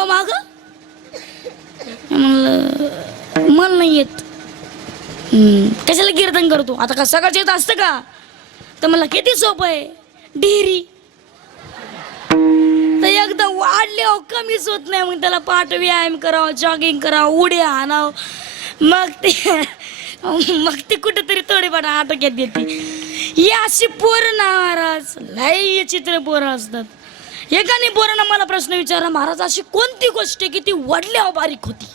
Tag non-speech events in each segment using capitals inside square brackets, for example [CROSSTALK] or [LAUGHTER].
वडल्यावर माग? म्हणलं मन नाही येत. कशाला कीर्तन करतो? आता का सकाळचं येत असतं का? तर मला किती सोपं आहे. ढेरी तर एकदा वाढले हो कमीच होत नाही. मग त्याला पाठ व्यायाम करावं जॉगिंग करावं उड्या आणावं. मग ते मग ते कुठेतरी थोडेफार आटोक्यात येते ही अशी पोरं ना महाराज लय चित्र पोरं असतात. एकाने पोरानं मला प्रश्न विचारला महाराज अशी कोणती गोष्ट आहे की ती वडल्यावर बारीक होती?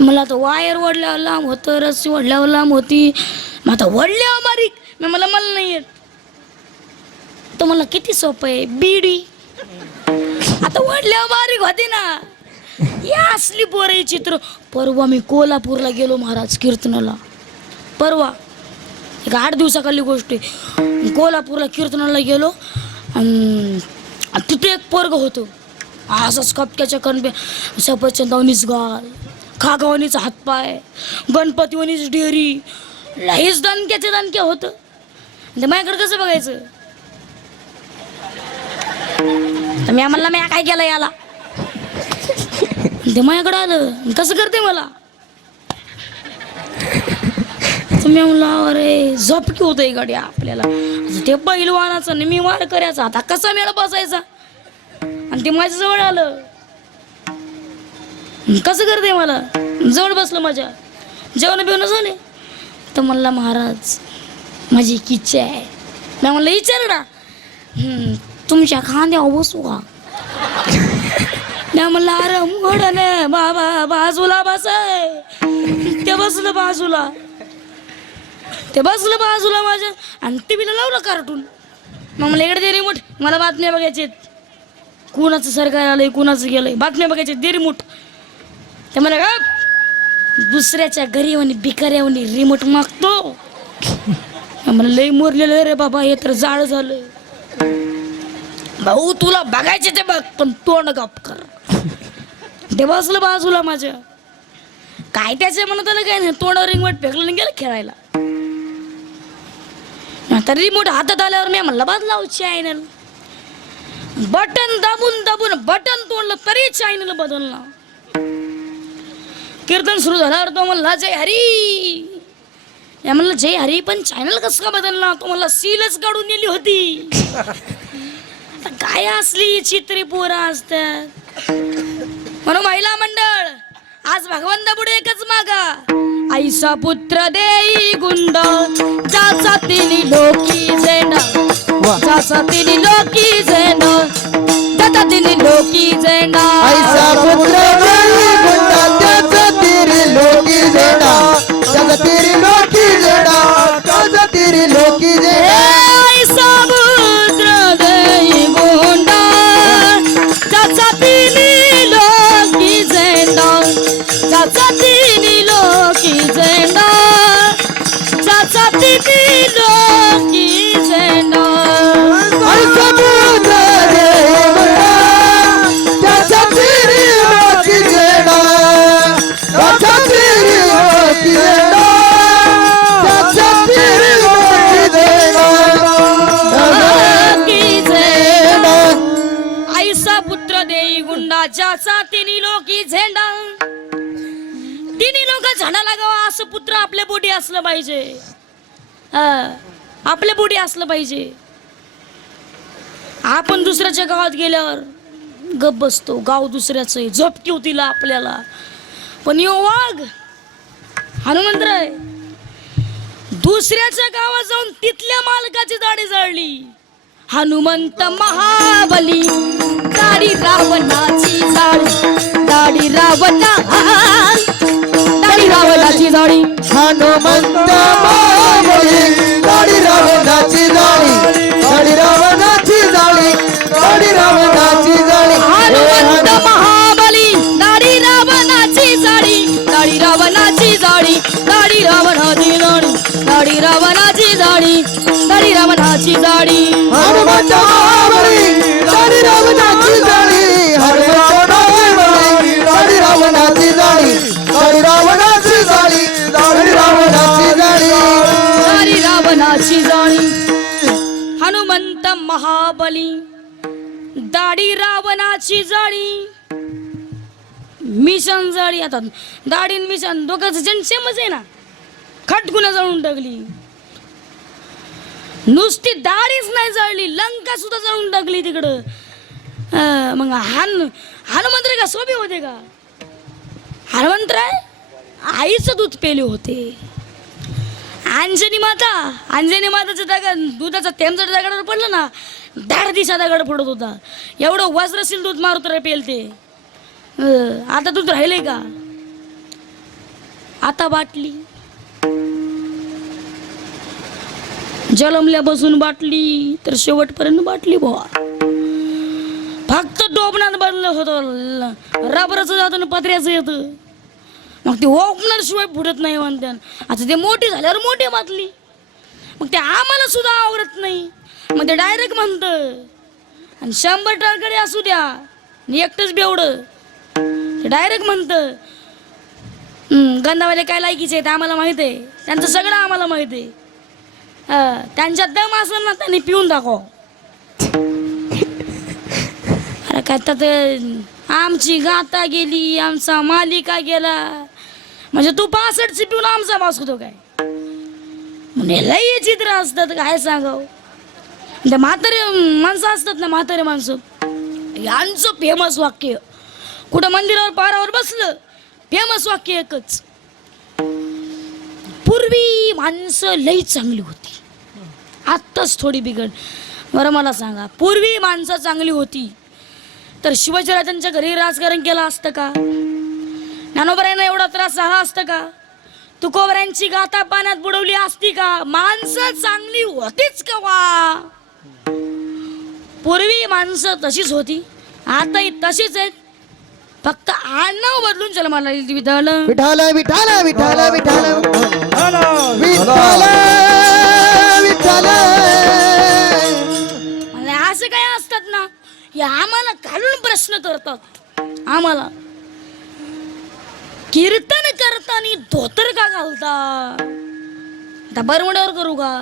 मला तर वायर वडल्यावर लांब होतं रस्सी वडल्यावर लांब होती. मग आता वडल्यावर बारीक? मी मला मला नाही येत. तर मला किती सोपं आहे? बीडी. आता वडल्यावर बारीक होती ना. या असली पोरं ही चित्र परवा मी कोल्हापूरला गेलो महाराज कीर्तनाला. परवा. एक आठ दिवसाखाली गोष्ट आहे. कोल्हापूरला कीर्तनाला गेलो. तिथे एक पोरग होतं. असंच कपक्याच्या कणबे सफरचंदावनीच गाल खागावनीच हातपाय गणपतीवनीच डेअरी लईच दणक्याचे दणक्या होतं. ते माझ्याकडे कसं बघायचं? तर मी म्हणला मी काय केलं याला? ते माझ्याकडे आलं. कसं करते मला. तुम्ही म्हणलं अरे झपकी होतं गाडी आपल्याला. ते पहिलवानाचं आणि मी वार करायचा आता कसा मेळ बसायचा? आणि ते माझ्या जवळ आलं. कसं करते मला? जवळ बसलं माझ्या. जेवण बिवणं झाले. तर म्हणला महाराज माझी एक इच्छा आहे. मी म्हणलं विचार ना. तुमच्या खांद्यावर बसू का? नाही म्हणलं अरे मुघडने बाबा बाजूला बसाय. ते बसलं बाजूला. ते बसलं बाजूला माझ्या. आणि टीव्हीला लावलं कार्टून मग मला इकडे दे रिमोट मला बातम्या बघायचे कुणाचं सरकार आलंय कुणाचं गेलंय? बातम्या बघायचे दे रिमोट ते मला का दुसऱ्याच्या घरी आणि भिकाऱ्यावनी रिमोट मागतो. [LAUGHS] मला लई मोरलेलं रे बाबा हे तर जाळ झालं. भाऊ तुला बघायचे ते बघ पण तोंड गप कर. ते बसलं बाजूला माझ्या. काय त्याचे म्हणत आलं काय नाही तोंडावर रिमोट फेकलं गेलं खेळायला. आता रिमोट हातात आल्यावर मी म्हणलं बाद लावू चॅनल बटन दाबून दाबून बटन तोडलं तरी चॅनल बदलला कीर्तन सुरू झाल्यावर तो म्हणला जय हरी. या म्हणलं जय हरी पण चॅनल कसं का बदलला तो म्हणला सीलच काढून नेली होती. आता काय असली चित्री पोरं असतात. म्हणून महिला मंडळ आज भगवंता पुढे एकच मागा. आईसा पुत्र देई गुंड जाचा तिनी लोकी झेंडा जाचा तिनी लोकी झेंडा जाता तिनी लोकी झेंडा ऐसा पुत्र देई गुंडा त्याचा तिरी लोकी जेडा त्याचा तिरी लोकी जेडा त्याचा तिरी लोकी हे पुत्र देई गुंडाच्या तिन्ही लोकी झेंडा. तिन्ही लोक झेंडा लागावा असं पुत्र आपल्या बोटी असलं पाहिजे. आपल्या बोटी असलं पाहिजे. आपण दुसऱ्याच्या गावात गेल्यावर गप बसतो गाव दुसऱ्याचं आहे झपकीव तिला आपल्याला. पण यो वाघ हनुमंतराय दुसऱ्याच्या गावात जाऊन तिथल्या मालकाची दाढी जाळली. हनुमंत महाबली दाढी रावणाची जाळी दाढी रावणा दाढी रावणाची जाळी हनुमंत महाबली दाढी रावणाची जाळी दाढी रावण दाढी रावणाची दाढी रावणाची गाडी रावणाची जाळी हनुमंत महाबली गाडी रावणाची जाळी गाडी रावणाची गाडी रावणाची दाढी. रावणाची हनुमंत महाबली दाढी राव यवनाची जाळी मिशन जाळी आता. दाढी मिशन दोघांचं जण सेमच आहे ना? खटकुन जळून टाकली नुसती दाढीच नाही जळली लंका सुद्धा जळून टाकली तिकडं. मग हान हनुमंत का सोबे होते का? हनुमंतराय आईचं दूध पेले होते. अंजनी माता अंजनी माताचं दगड दुधाचा थेंब जर दगडावर पडलं ना धाड दिशा दगड पडत होता. एवढं वज्रशील दूध मारत रे पेल ते आता दूध राहिलंय का? आता बाटली. जलमल्यापासून बाटली तर शेवटपर्यंत बाटली बुवा. फक्त टोपणात बनलं होतं. रबराचं जातं आणि पत्र्याचं येतं. मग ते ओपनर शिवाय फुटत नाही म्हणते आता ते मोठी झाल्यावर मोठी बातली मग ते आम्हाला सुद्धा आवडत नाही. मग ते डायरेक्ट म्हणतं आणि शंभर टाळकडे असू द्या आणि एकटंच बेवडं. ते डायरेक्ट म्हणतं गंधावाले काय लायकीचे आहेत आम्हाला माहीत आहे. त्यांचं सगळं आम्हाला माहीत आहे. त्यांच्यात दम असेल ना त्यांनी पिऊन दाखव. अरे काय तर आमची गाता गेली आमचा मालिका गेला. म्हणजे तू पासष्टची पिऊन आमचा बास होतो काय? म्हणजे लई चित्र असतात काय सांगाव? त्या म्हातारे माणसं असतात ना म्हातारे माणसं. यांचं फेमस वाक्य. कुठं मंदिरावर पारावर बसलं फेमस वाक्य एकच. पूर्वी माणसं लई चांगली होती. आत्ताच थोडी बिघड. बरं मला सांगा पूर्वी माणसं चांगली होती तर शिवाजीराजांच्या घरी राजकारण केलं असतं का? ज्ञानोबऱ्यांना एवढा त्रास झाला असतं का? तुकोबऱ्यांची गाथा पाण्यात बुडवली असती का? माणसं चांगली होतीच का वा पूर्वी माणसं तशीच होती आताही तशीच आहेत. फक्त आडनाव बदलून चल मला विठाल. विठाल विठाल विठाल विठाल. विठाल. मला असं काय असतात ना हे आम्हाला घालून प्रश्न करतात. आम्हाला कीर्तन करताना धोतर का घालता? आता बरमड्यावर करू का?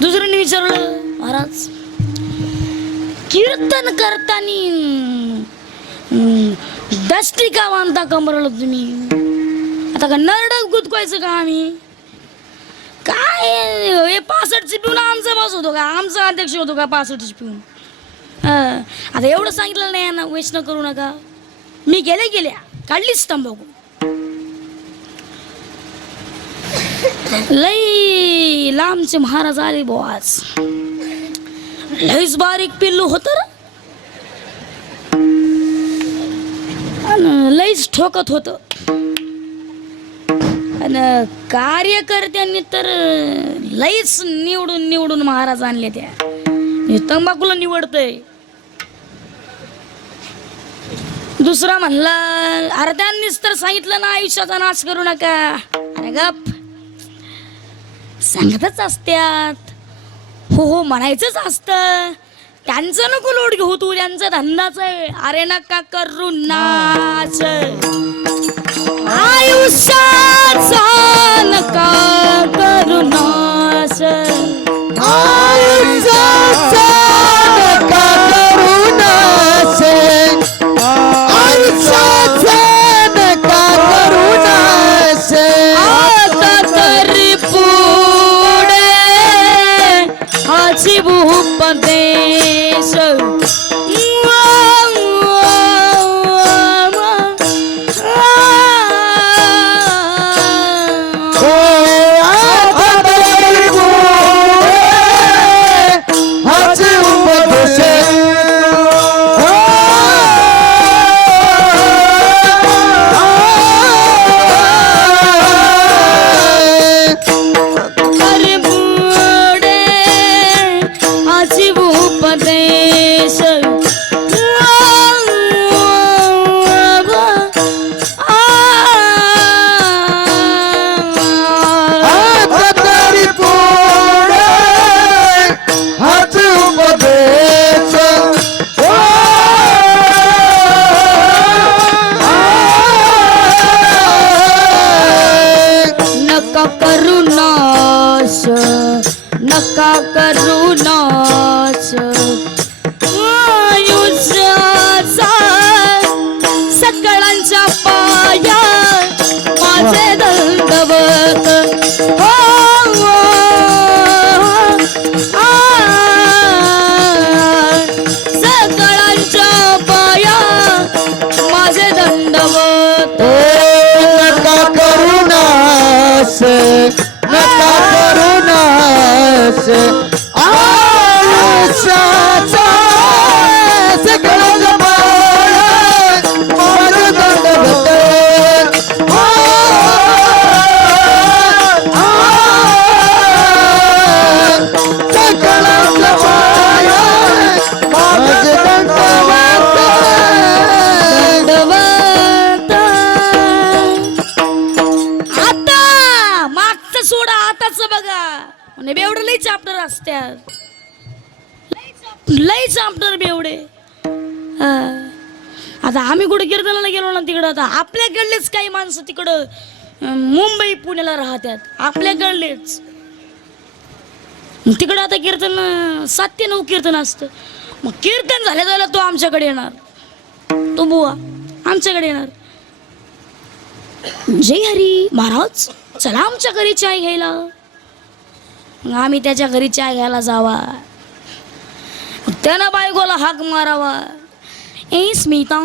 दुसऱ्याने विचारलं महाराज कीर्तन करताना दष्टी का बांधता कमरला तुम्ही. आता का नरडक गुदकवायचं का आम्ही? काय हे पासष्टची पिऊन आमचा बस होतो का? आमचा अध्यक्ष होतो का पासष्टची पिऊन? आता एवढं सांगितलं नाही ना वैष्णव करू नका. मी गेल्या गेल्या काढलीच तंबाखू. लई लांबचे महाराज आले बुवाच लईच बारीक पिल्लू होत लईच ठोकत होतं. कार्यकर्त्यांनी तर लईच निवडून निवडून महाराज आणले त्या. तंबाखूला निवडतय. दुसरा म्हणला अरे त्यांनीच तर सांगितलं ना आयुष्याचा नाश करू नका. अरे गप. सांगतच असत्यात. हो हो म्हणायचंच असतं. त्यांचं नको लोट घेऊ तू त्यांचा धंदाच आहे. अरे नका करू नाच. आयुष्याचा नका करू नाच आयुष्याचा से न करुणा से आता आम्ही कीर्तनाला गेलो ना तिकडं आता आपल्याकडलेच काही माणसं तिकडं मुंबई पुण्याला राहतात आपल्याकडलेच. तिकडं आता कीर्तन सात ते नऊ कीर्तन असतं. मग कीर्तन झाल्या झालं तो आमच्याकडे येणार. तो बुवा आमच्याकडे येणार. जय हरी महाराज चला आमच्या घरी चाय घ्यायला. मग आम्ही त्याच्या घरी चाय घ्यायला जावा. मग त्यानं बायकोला हाक मारावा. ए स्मिता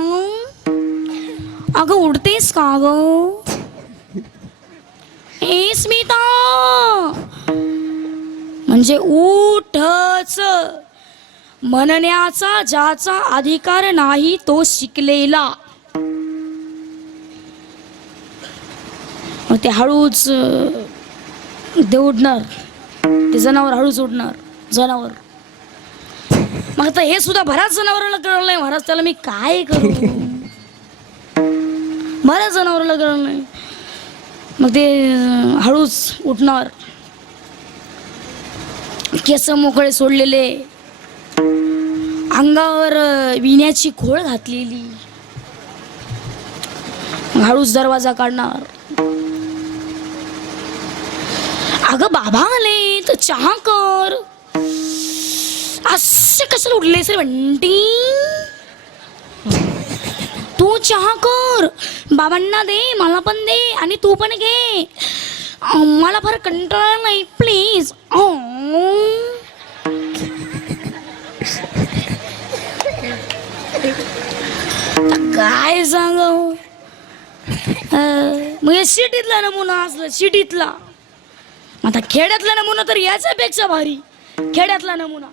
अगं उडतेस का ग? ए स्मिता! म्हणजे उठच. म्हणण्याचा ज्याचा अधिकार नाही तो शिकलेला. मग ते हळूच ते उडणार. ते जनावर हळूच उडणार. जनावर. मग आता हे सुद्धा बऱ्याच जनावरांना कळलं नाही महाराज त्याला मी काय करू? बऱ्याच जनावराला कळलं नाही. मग ते हळूच उठणार. केस मोकळे सोडलेले. अंगावर विण्याची खोळ घातलेली. हळूच दरवाजा काढणार. अगं बाबा आले तर चहा कर. असे कशाला उठले सर म्हणती तू चहा कर. बाबांना दे मला पण दे आणि तू पण घे. मला फार कंटाळा नाही प्लीज काय सांग अं, मग सिटीतला नमुना असला सिटीतला. आता खेड्यातला नमुना तर याच्यापेक्षा भारी. खेड्यातला नमुना.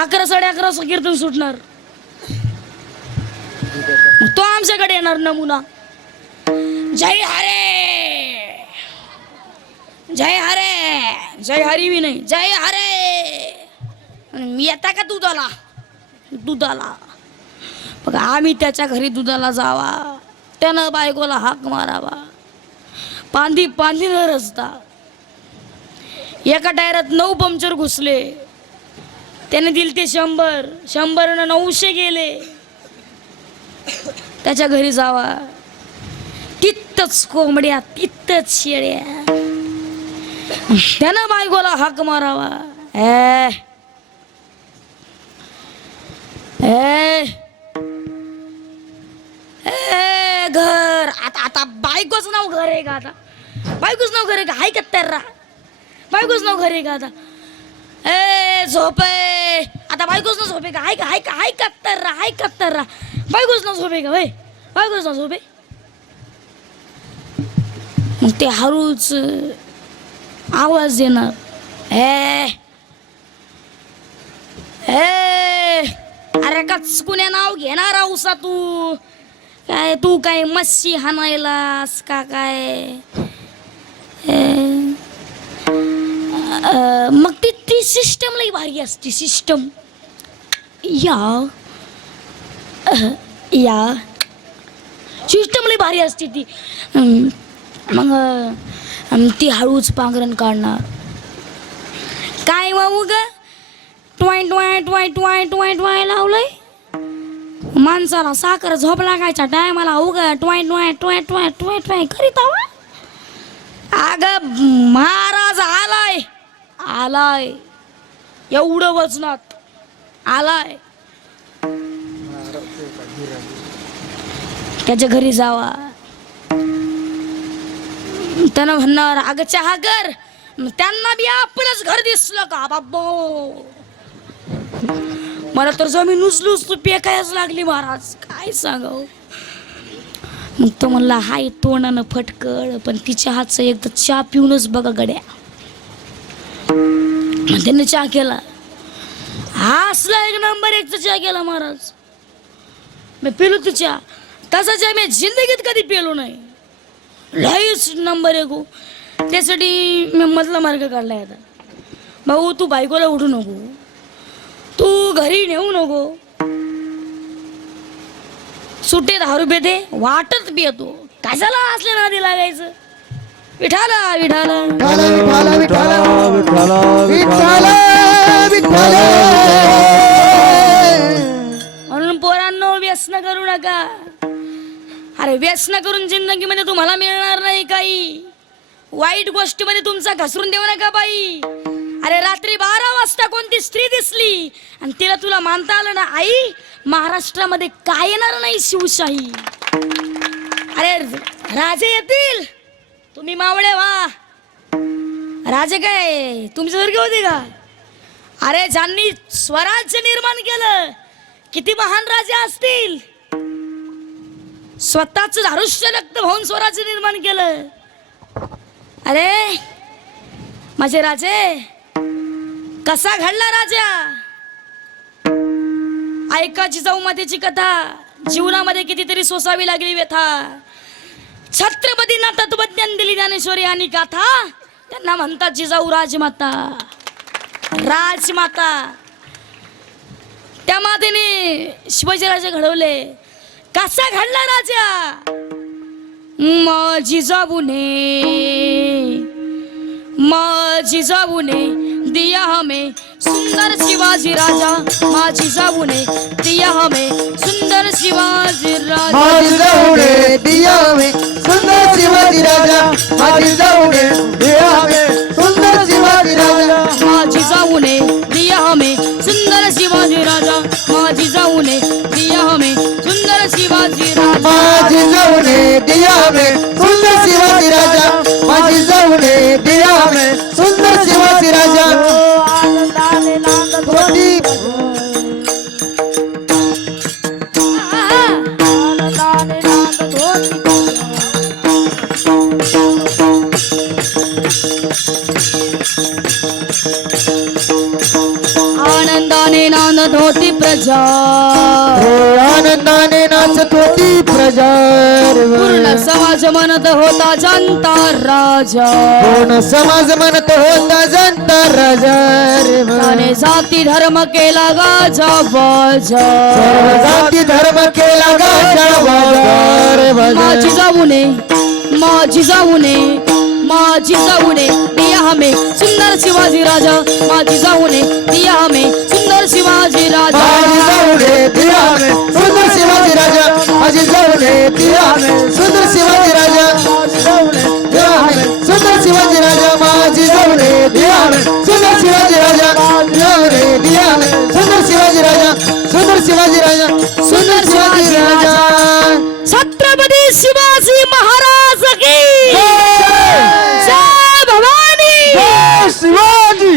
अकरा साडे अकरा वाजता कीर्तन सुटणार. मग तो आमच्याकडे येणार नमुना. जय हरे! जय हरे! जय हरी बी नाही जय हरे! येता का दुधाला? दुधाला. बघा आम्ही त्याच्या घरी दुधाला जावा. त्यानं बायकोला हाक मारावा. पांदी पांधी न रचता. एका टायरात नऊ पंक्चर घुसले. त्याने दिले ते शंभर. शंभरनं नऊशे गेले. त्याच्या घरी जावा. तिथंच कोंबड्या तिथंच शेळ्या. त्यानं बायकोला हाक मारावा. ए. घर. आता आता बायकोच नाव घर आहे का आता? बायकोच नाव घर आहे का? हाय का तर बायकोच नाव घर आहे का आता? ए. झोपे. आता बायकोच ना झोपे का? हाय का हाय का हाय का तर हाय का बायकोच ना झोपे का वय बायकोच ना झोपे. मग ते हळूच आवाज देणार हे. हे. अरे का कुण्या नाव घेणार उसा तू? काय तू काय मच्छी हाणायलास का काय? मग ती ती सिस्टम लई भारी असते सिस्टम या. या. सिस्टम लई भारी असते ती. मग ती हळूच पांघरण काढणार. काय वाऊ ग ट्वाय ट्वाय ट्वाय ट्वाय ट्वाय ट्वाय लावलंय? माणसाला साखर झोप लागायच्या टायमाला उग ट्वाय ट्वाय ट्वाय ट्वाय ट्वाय ट्वाय करीत आवा महाराज आलाय. आलाय. एवढं वजनात आलाय. त्याच्या घरी जावा. त्यानं म्हणणार अगं चहा घर त्यांना बी आपणच घर दिसलं का बाबो मला तर जमीन उचलूच तू पेकायच लागली महाराज. काय सांगाव? मग तो म्हणला हाय तोंडानं फटकळ पण तिच्या हातचं एकदा चहा पिऊनच बघा गड्या. मग त्यांनी चहा केला. हा असला एक नंबर एकचा चहा केला महाराज. मी पिलो तू चहा. तसा चहा मी जिंदगीत कधी पिलो नाही. लईच नंबर एक हो. त्यासाठी मी मधला मार्ग काढला आता. भाऊ तू बायकोला उठू नको. तू घरी नेऊ नको. सुट्टे दहा रुपये ते वाटत पियतो कशाला असले नादी लागायचं? विठाला विठाला विठाला विठाला विठाला विठाला विठाला म्हणून पोरांनो व्यसन करू नका. अरे व्यसन करून जिंदगीमध्ये तुम्हाला मिळणार नाही काही. वाईट गोष्टीमध्ये तुमचा घसरून देऊ नका बाई. अरे रात्री बारा वाजता कोणती स्त्री दिसली? आणि तिला तुला मानता आलं ना आई महाराष्ट्रामध्ये काय येणार नाही शिवशाही. अरे राजे येतील? तुम्ही मावळे वा. राजे काय तुमच्यासारखे होते का? अरे ज्यांनी स्वराज्य निर्माण केलं किती महान राजे असतील. स्वतःच धारुष्य रक्त होऊन स्वराज्य निर्माण केलं. अरे माझे राजे कसा घडला राजा? ऐकाची जाऊ मातेची कथा. जीवनामध्ये कितीतरी सोसावी लागली व्यथा. छत्रपतींना तत्वज्ञान दिली ज्ञानेश्वरी आणि गाथा. त्यांना म्हणतात जिजाऊ राजमाता. राजमाता. त्या मातेने शिवाजीराजे घडवले. कसा घडला राजा? माझी जिजाबुने माझी जाबुने दिया हमें सुंदर शिवाजी राजा. माझी जाऊने दिया हमें सुंदर शिवाजी राजा. दिया हमें सुंदर शिवाजी राजा माझी जाऊने दिया हमें सुंदर शिवाजी राजा माझी जाऊने दिया हमे सुंदर शिवाजी राजा माझी जाऊने दिया हमे सुंदर शिवाजी राजा माझी जाऊने दिया हमे सुंदर शिवाजी राजा पूर्ण समाज म्हणत होता जनता राजा. पूर्ण समाज म्हणत होता जनता राजा रे. त्याने जाती धर्म केला गाजा सर्व बाजा जाती धर्म केला गाजा वाजा रे. माझी जाऊने माझी जाऊने माझी जाऊने दिया हमें सुंदर शिवाजी राजा. माझी जाऊने दिया हमें सुंदर शिवाजी राजा. माझी दिया हमें सुंदर शिवाजी राजा. माझी जाऊने दिया हमें शिवाजी राजा सुंदर शिवाजी राजा सुंदर शिवाजी राजा छत्रपती शिवाजी महाराज की जय भवानी. शिवाजी.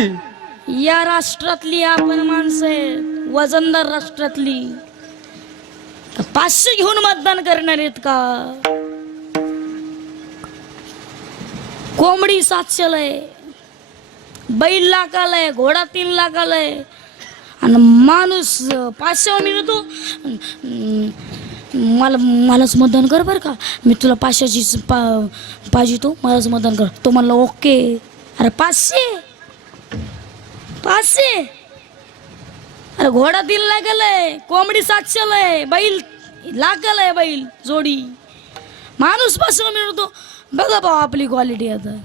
या राष्ट्रातली आपण माणसं आहेत वजनदार राष्ट्रातली. पाचशे घेऊन मतदान करणार आहेत का? कोंबडी सातशेला आहे बैल लाखाला आहे घोडा तीन लाखाला आहे आणि माणूस पाचशेवा पाचशे मिळतो मला मलाच मतदान कर बरं का. मी तुला पाचशेची पा पाहिजे तो मलाच मतदान कर. तो म्हणला ओके. अरे पाचशे? पाचशे? अरे घोडा तीन लाखाला आहे कोंबडी सातशेला आहे बैल लाखाला आहे बैल जोडी. माणूस पाचशे मिळतो बघा भाऊ आपली क्वालिटी आता.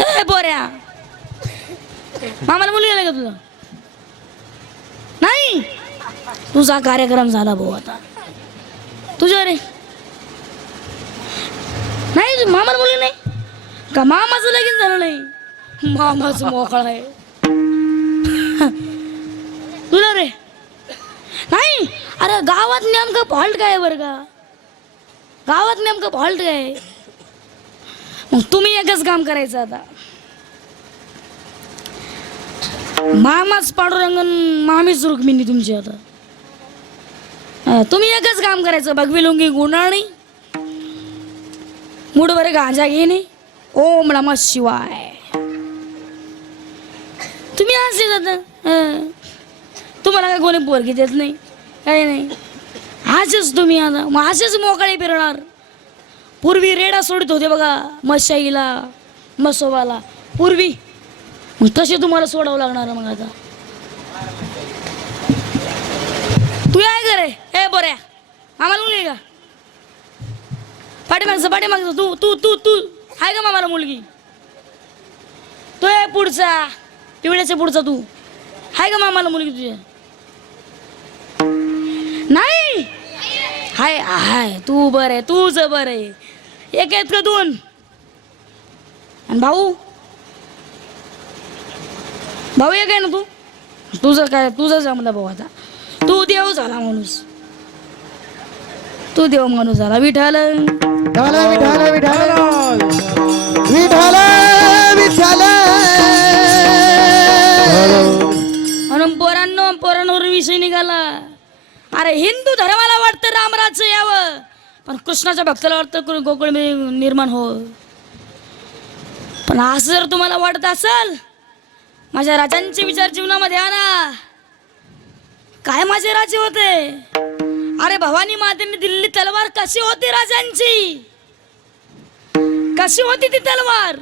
ए बोऱ्या. मामाला मुली आला का तुझा? नाही. तुझा कार्यक्रम झाला भाऊ आता. तुझ्या रे नाही मामाला मुली नाही. का मामाचं लगीन झालं नाही? मामाचं मोकळा आहे. तुला रे. नाही. अरे गावात नेमकं फॉल्ट काय आहे बरं का? गावात नेमकं फॉल्ट काय आहे? मग तुम्ही एकच काम करायचं आता. मामाच पांडुरंगन मामीच रुक्मिणी तुमची आता. तुम्ही एकच काम करायचं भगवी लुंगी गुणाणी मुठभर गांजा घेणे ओम नम शिवाय. तुम्ही असे जाता तुम्हाला काय कोणी पोरगी देत नाही काही नाही. असेच तुम्ही आता मग असेच मोकळे फिरणार. पूर्वी रेडा सोडत होते बघा मशाईला मसोबाला. पूर्वी मग तसे तुम्हाला सोडावं लागणार मग आता. तू काय करे ए बऱ्या. आम्हाला मुलगी आहे का पाठीमागचं पाठीमागचं. तू तू तू तू. आहे का मामाला मुलगी? तो आहे पुढचा. पिवळ्याच्या पुढचा तू. आहे का मामाला मुलगी तुझ्या नाही. हाय हाय. तू बरं आहे तूच बरं आहे. एक आहेत का दोन? आणि भाऊ? भाऊ एक आहे ना तू? तुझं काय तुझं जमलं भाऊ आता. तू देव झाला माणूस. तू देव माणूस झाला. विठाल विठाल विठाल विठाल विठाल पोरांनो पोरांवर विषय निघाला. अरे हिंदू धर्माला वाटतं रामराज्य यावं. पण कृष्णाच्या भक्ताला वाटतं गोकुळ निर्माण हो पण असं जर तुम्हाला वाटत असेल माझ्या राजांचे विचार जीवनामध्ये आणा. काय माझे राजे होते? अरे भवानी मातेने दिल्ली तलवार कशी होती राजांची? कशी होती ती तलवार?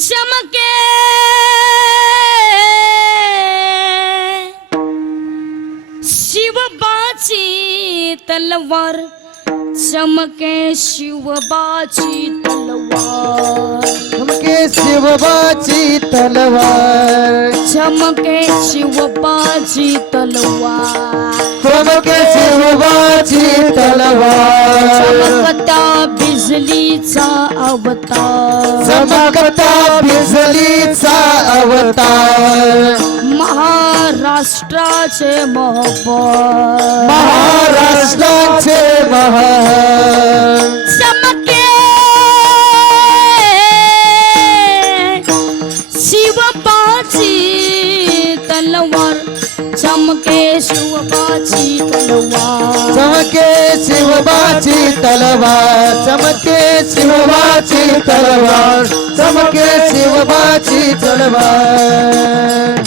चमके! शिवबाची तलवार चमके शिवबाची तलवार. चमके शिवबाची तलवार. चमके शिवबाची तलवार. चमके शिवबाची तलवार. चमकता बिजलीचा अवतार. चमकता बिजलीचा अवतार. महाराष्ट्राचे महापौर महाराष्ट्राचे महान चमके चमके शिवबाची तलवार. चमके शिवबाची तलवार चमके शिवबाची तलवार चमके शिवबाची तलवार.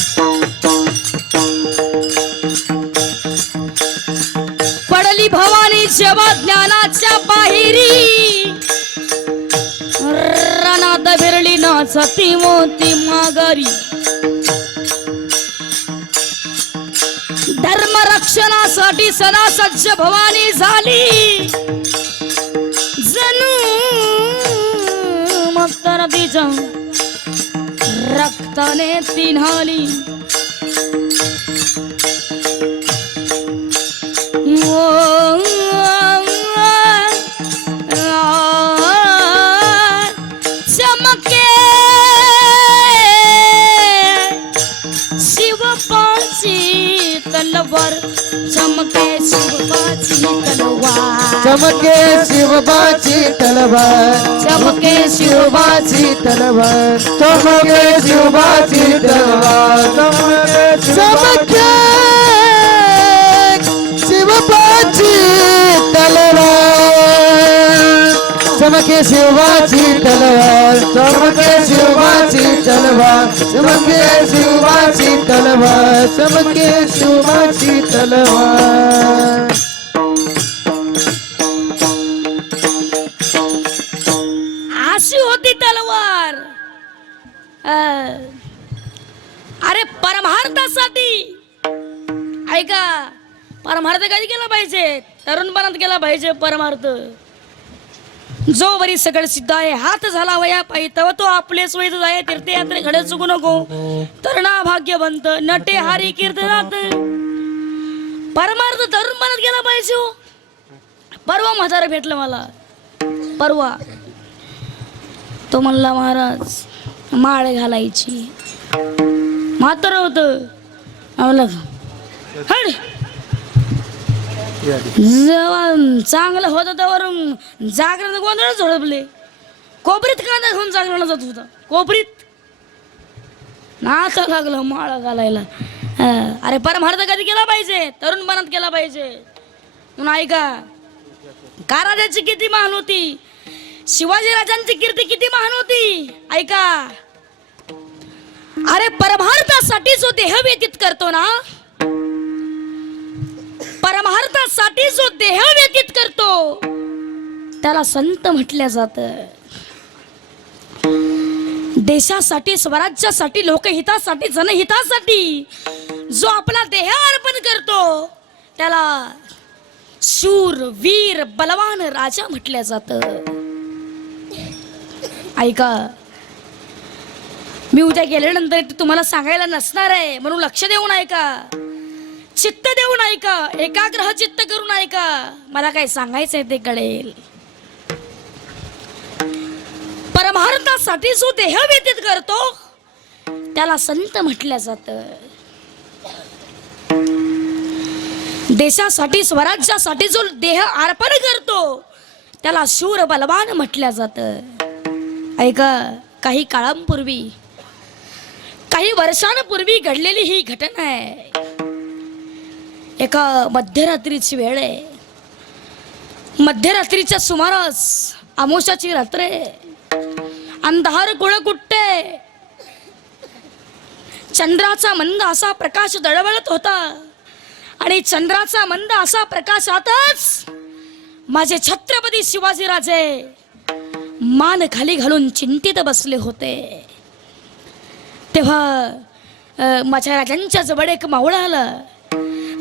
पडली भवानी जेव्हा ज्ञानाच्या बाहेरी. रणात फिरली नाचती मोती माघारी. रक्षणासाठी सदा सज्ज भवानी झाली. जणू मग बीज रक्ताने तिन्हाली. ओ चमके शिवपाची तलवार. चमके शिवबाची तलवार. चमके शिवबाची तलवार. चमके शिवबाची तलवार. चमके शिवबाची तलवार. चमके शिवाची तलवार चमके शिवाची तलवार चमके शिवाची तलवार चमके शिवाची तलवार. अशी होती तलवार. अरे परमार्थासाठी ऐका परमार्थ कधी केला पाहिजे? तरुणपणात केला पाहिजे परमार्थ जो बरी सगळं सिद्ध आहे. हात झाला वया पायी तव तो आपले सोयीत आहे तीर्थयात्रे घडे चुकू नको. तरुणा भाग्यवंत नटे हारी कीर्तनात. परमार्थ तरुणपणात गेला पाहिजे हो. परवा म्हातारा भेटलं मला. परवा. तो म्हणला महाराज माळ घालायची. म्हातार होत. हड जेव्हा चांगलं होतं त्यावर जागरण गोंधळ झोडपले. कोपरीत कांदा घेऊन जागरण जात होता. कोपरीत. नाका लागलं माळ घालायला. अरे परमार्थ कधी केला पाहिजे? तरुणपणात केला पाहिजे. म्हणून ऐका काराजाची किती महान होती? शिवाजी राजांची कीर्ती किती महान होती? ऐका. अरे परमार्थासाठीच होते देह व्यतीत करतो ना? परमार्थासाठी जो देह व्यतीत करतो त्याला संत म्हटल्या जात. देशासाठी स्वराज्यासाठी लोकहितासाठी जनहितासाठी जो आपला देह अर्पण करतो त्याला शूर वीर बलवान राजा म्हटल्या जात. ऐका मी उद्या गेल्यानंतर तुम्हाला सांगायला नसणार आहे म्हणून लक्ष देऊन ऐका. चित्त देऊन ऐका एकाग्रह चित्त करून ऐका. मला काय सांगायचंय ते कळेल. परमार्थासाठी जो देह व्यतीत करतो त्याला संत म्हटलं जात. देशासाठी स्वराज्यासाठी जो देह अर्पण करतो त्याला शूर बलवान म्हटलं जात. ऐका काही काळांपूर्वी काही वर्षांपूर्वी घडलेली ही घटना आहे. एका मध्यरात्रीची वेळ आहे. मध्यरात्रीच्या सुमारास आमोशाची रात्र आहे. अंधार कुळ चंद्राचा मंद असा प्रकाश दळवळत होता. आणि चंद्राचा मंद असा प्रकाशातच माझे छत्रपती शिवाजीराजे मान खाली घालून चिंतित बसले होते. तेव्हा माझ्या राजांच्या जवळ एक मावळा आला.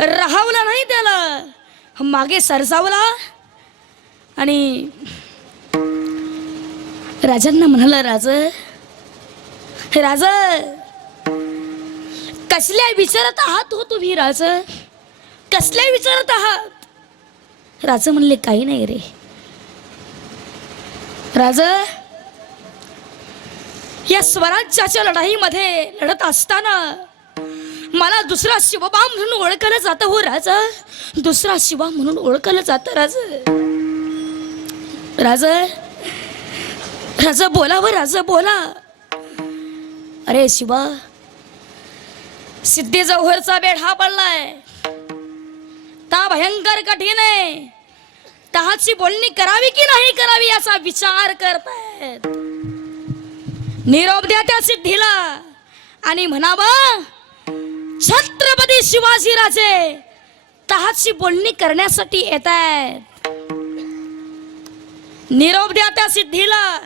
राहावला नाही त्याला. मागे सरसावला. आणि राजांना म्हणाला राज राज कसल्या विचारत आहात हो तुम्ही राज? कसल्या विचारत आहात? राज म्हणले काही नाही रे. राज या स्वराज्याच्या लढाईमध्ये लढत असताना मला दुसरा शिवबा म्हणून ओळखलं जातं हो राजा. दुसरा शिवा म्हणून ओळखलं जातं राज. राजा राज बोला हो, व राज बोला. अरे शिवा सिद्धी जवळचा बेड हा पडलाय. ता भयंकर कठीण आहे. तहाची बोलणी करावी की नाही करावी याचा विचार करतायत. निरोप द्या त्या सिद्धीला. आणि म्हणावं छत्रपती शिवाजीराजे तहाची बोलणी करण्यासाठी येत आहेत निरोप द्या त्या सिद्धीला.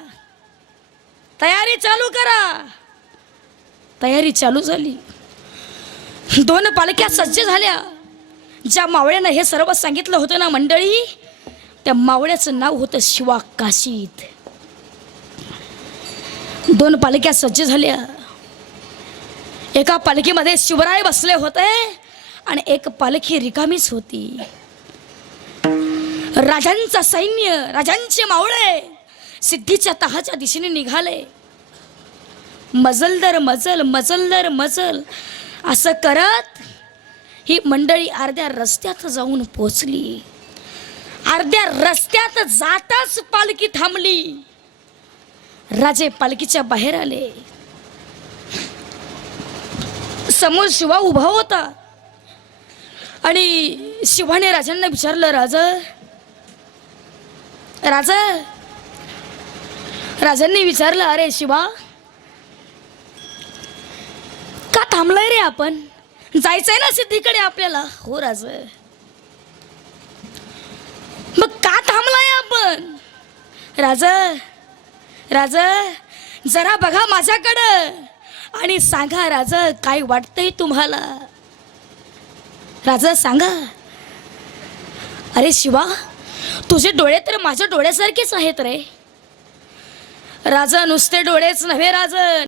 तयारी चालू करा. तयारी चालू झाली. दोन पालख्या सज्ज झाल्या. ज्या मावळ्यानं हे सर्व सांगितलं होतं ना मंडळी त्या मावळ्याचं नाव होतं शिवा काशीत दोन पालख्या सज्ज झाल्या. एका पालखीमध्ये शिवराय बसले होते आणि एक पालखी रिकामीच होती. राजांचा सैन्य राजांचे मावळे सिद्धीच्या तहाच्या दिशेने निघाले. मजलदर मजल मजलदर मजल असं करत ही मंडळी अर्ध्या रस्त्यात जाऊन पोचली. अर्ध्या रस्त्यात जाताच पालखी थांबली. राजे पालखीच्या बाहेर आले. समोर शिवा उभा होता. आणि शिवाने राजांना विचारलं राज राज राजांनी विचारलं अरे शिवा का थांबलाय रे आपण? जायचंय ना सिद्धीकडे आपल्याला. हो राज. मग का थांबलाय आपण? राज राज जरा बघा माझ्याकडं. आणि सांगा राजा काय वाटतंय तुम्हाला? राजा सांगा. अरे शिवा तुझे डोळे तर माझ्या डोळ्यासारखेच आहेत रे. राजा नुसते डोळेच नव्हे राजन.